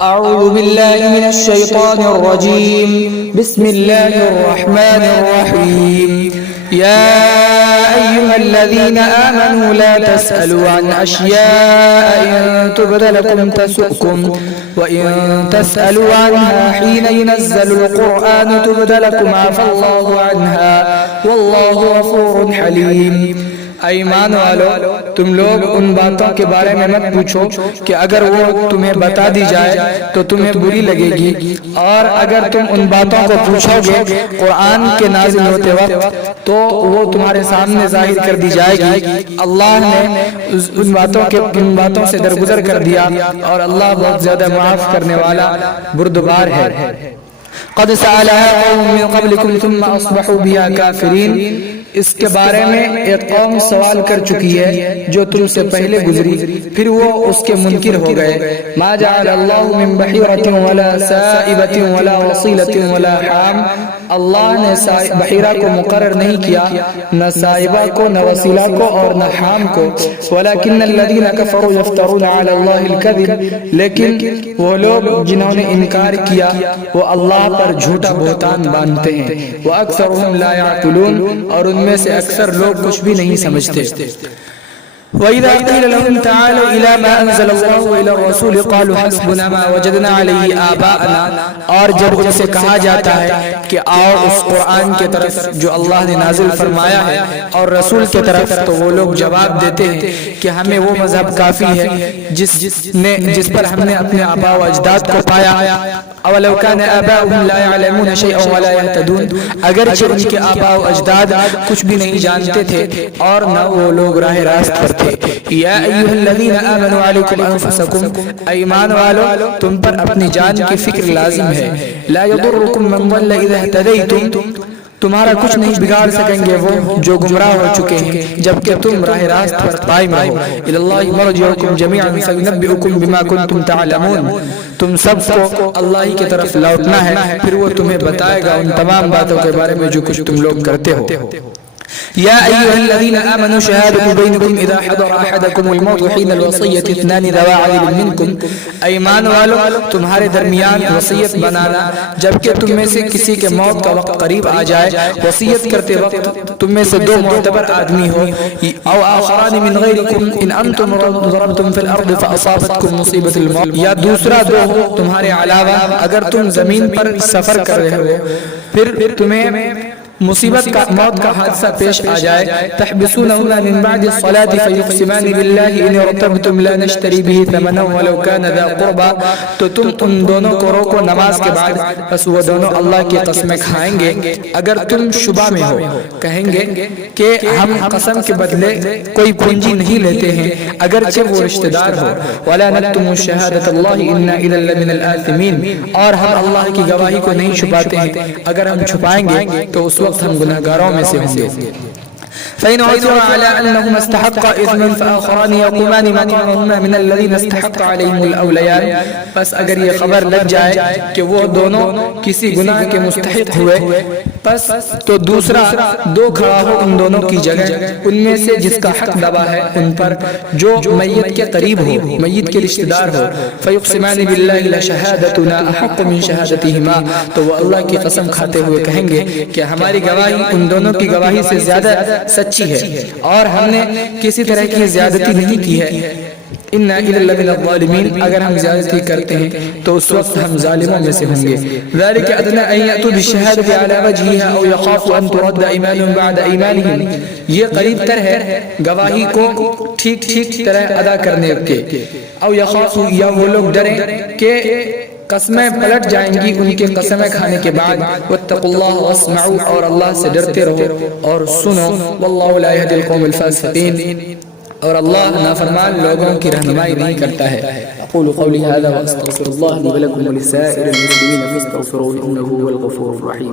أعوذ بالله من الشيطان الرجيم. بسم الله الرحمن الرحيم. يا أيها الذين آمنوا لا تسألوا عن أشياء إن تبد لكم تسؤكم وإن تسألوا عنها حين ينزل القرآن تبد لكم عفى الله عنها والله غفور حليم. ایمان والو، تم لوگ ان باتوں کے بارے میں مت پوچھو کہ اگر وہ تمہیں بتا دی جائے تو تمہیں بری لگے گی، اور اگر تم ان باتوں کو پوچھو گے قرآن کے نازل ہوتے وقت تو وہ تمہارے سامنے ظاہر کر دی جائے گی. اللہ نے ان باتوں سے درگزر کر دیا، اور اللہ بہت زیادہ معاف کرنے والا بردبار ہے. قد سألها قوم من قبلكم ثم أصبحوا بها كافرين. اس کے بارے میں ایک قوم سوال کر چکی ہے جو تم سے پہلے گزری، پھر وہ اس کے منکر ہو گئے. ما جعل اللہ من بحیرة ولا سائبة ولا وصیلة ولا حام. اللہ نے بحیرہ کو مقرر نہیں کیا، نہ سائبہ کو، نہ وسیلہ کو، اور نہ حام کو. ولكن الذين كفروا يفترون على الله الكذب. لیکن وہ لوگ جنہوں نے انکار کیا وہ اللہ پر جھوٹا بہتان باندھتے ہیں. وأكثرهم لا يعقلون. اور ان میں سے اکثر لوگ کچھ بھی نہیں سمجھتے. وَإِذَا قِيلَ لَهُمْ تَعَالَوْا إِلَى مَا أَنزَلَ اللَّهُ وَإِلَى الرَّسُولِ قَالُوا حَسْبُنَا مَا وَجَدْنَا عَلَيْهِ آبَاءَنَا. اور جب ان سے کہا جاتا ہے کہ آؤ اس قرآن کے طرف جو اللہ نے نازل فرمایا ہے اور رسول کے طرف، تو وہ لوگ جواب دیتے ہیں کہ ہمیں وہ مذہب کافی ہے جس پر ہم نے اپنے آباء و اجداد کو پایا. اولو کان آباؤہم لا يعلمون شیئا ولا يهتدون. اگرچہ ان کے آباء و اجداد کچھ بھی نہیں جانتے تھے اور نہ وہ لوگ راہ راست پر تھے. یا ایھا الذین آمنوا علیکم انفسکم. ایمان والو، تم پر اپنی جان کی فکر لازم ہے. لا یضرکم من ضل اذا اهتدیتم. تمہارا کچھ نہیں بگاڑ سکیں گے وہ جو گمراہ ہو چکے ہیں جبکہ تم راہ راست پر قائم رہو. الی اللہ مرجعکم جمیعا فینبئکم بما کنتم تعلمون. تم سب کو اللہ ہی کی طرف لوٹنا ہے، پھر وہ تمہیں بتائے گا ان تمام باتوں کے بارے میں جو کچھ تم لوگ کرتے ہو. یا ایھا الذین آمنوا شہادۃ بینکم اذا حضر احدکم الموت حین الوصیۃ اثنان ذوا عدل منکم. ایمان والو، تمہارے درمیان وصیت بنانا جبکہ تم میں سے کسی کے موت کا وقت قریب آ جائے. وصیت کرتے وقت تم میں سے دو معتبر آدمی ہو. او آخران من غیرکم ان انتم ضربتم فی الارض فاصابتکم مصیبۃ الموت. یا دوسرا دو ہو تمہارے علاوہ اگر تم زمین پر سفر کر رہے ہو پھر تمہیں مصیبت کا موت کا حادثہ پیش آ جائے. تحبسونهما من بعد الصلاة فيقسمان بالله إن ارتبتم لا نشتري به ثمنا ولو كان ذا قربى. تو تم ان دونوں کو روکو نماز کے بعد، بس وہ دونوں اللہ کی قسمیں کھائیں گے اگر تم شبہ میں ہو. کہیں گے کہ ہم قسم کے بدلے کوئی پونجی نہیں لیتے ہیں اگرچہ وہ رشتہ دار ہو. ولا نكتم شهادة الله إنا إذا لمن الآثمين. اور ہم اللہ کی گواہی کو نہیں چھپاتے ہیں، اگر ہم چھپائیں گے تو اس وقت ہم گناہگاروں میں سے ہوں گے. فإن عثر على أنهما استحقا إثما فآخران يقومان مقامهما من الذين استحق عليهم الأوليان. بس اگر یہ خبر لگ جائے کہ وہ دونوں کسی گناہ کے مستحق ہوئے بس تو دوسرا دو کھڑا ہو ان دونوں کی جگہ ان میں سے جس کا حق دبا ہے ان پر جو میت کے قریب ہو، میت کے رشتہ دار ہو. فيقسمان بالله لشهادتنا أحق من شهادتهما. تو وہ اللہ کی قسم کھاتے ہوئے کہیں گے کہ ہماری گواہی ان دونوں کی گواہی سے زیادہ سچی ہے اور ہم نے کسی طرح کی زیادتی نہیں کی ہے. انا الی لمن الظالمین. اگر ہم زیادتی کرتے ہیں تو اس وقت ہم ظالموں میں سے ہوں گے. ذلك ادنى ان یأتوا بالشهادة على وجهها او يخافوا ان ترد ایمان بعد ایمانهم. یہ قریب تر ہے گواہی کو ٹھیک طرح ادا کرنے کے. او یخافوا، یا وہ لوگ ڈریں کہ قسمیں پلٹ جائیں گی ان کے قسمیں کھانے کے بعد. واتقوا اللہ واسمعوا. اور اللہ سے ڈرتے رہو اور سنو. واللہ لا يهدي القوم الفاسقین. اور اللہ نافرمان لوگوں کی رہنمائی نہیں کرتا ہے. اقول قولی هذا واستغفر الله لي ولكم ولسائر المسلمين فاستغفروه انه هو الغفور الرحيم.